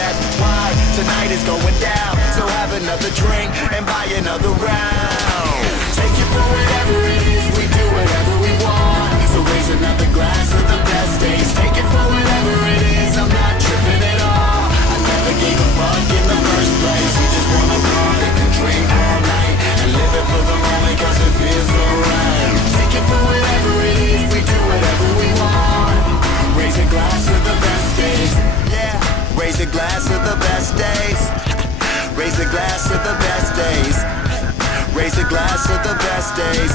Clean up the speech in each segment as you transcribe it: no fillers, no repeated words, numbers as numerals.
that's why tonight is going down. So have another drink and buy another round. Take it for whatever it is, we do whatever we want. So raise another glass of the best days. Take it for whatever it is, I'm not tripping at all. I never gave a fuck in the first place. We just wanna party and drink all night and live it for the moment cause it feels so right. Take it for whatever it is, we do whatever we want. Raise a glass of the best days. Yeah, raise a glass of the best days. Raise a glass of the best days. Raise a glass of the best days.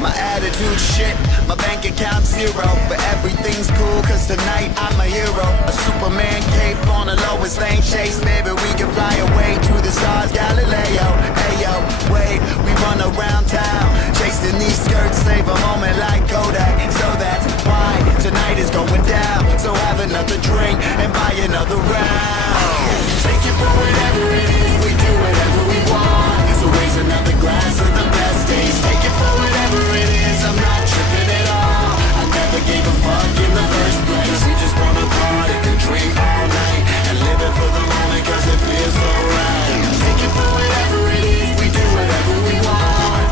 My attitude shit, my bank account zero, but everything's cool cause tonight I'm a hero. A Superman cape on a lowest lane chase. Baby, we can fly away to the stars, Galileo. Ayo, wait, we run around town chasing these skirts, save a moment like Kodak. So that's why tonight is going down. So have another drink and buy another round. Take it for whatever it is, we do whatever we want. So raise another glass of the best days. Take it for whatever it is, I'm not tripping at all. I never gave a fuck in the first place. We just wanna party and drink all night and live it for the moment cause it feels so right. Take it for whatever it is, we do whatever we want.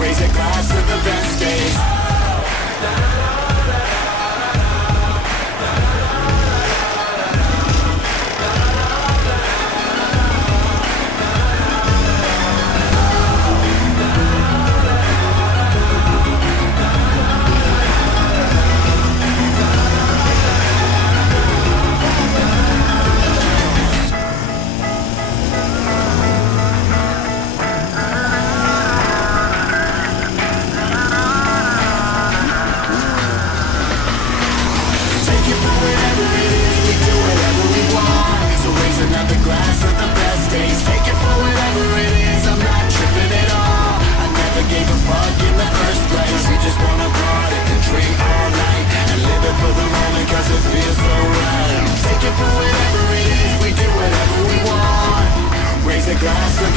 Raise a glass of the best days. Another glass of the best days. Take it for whatever it is, I'm not tripping at all. I never gave a fuck in the first place. We just wanna party and drink all night and live it for the moment cause it feels so right. Take it for whatever it is, we do whatever we want. Raise a glass of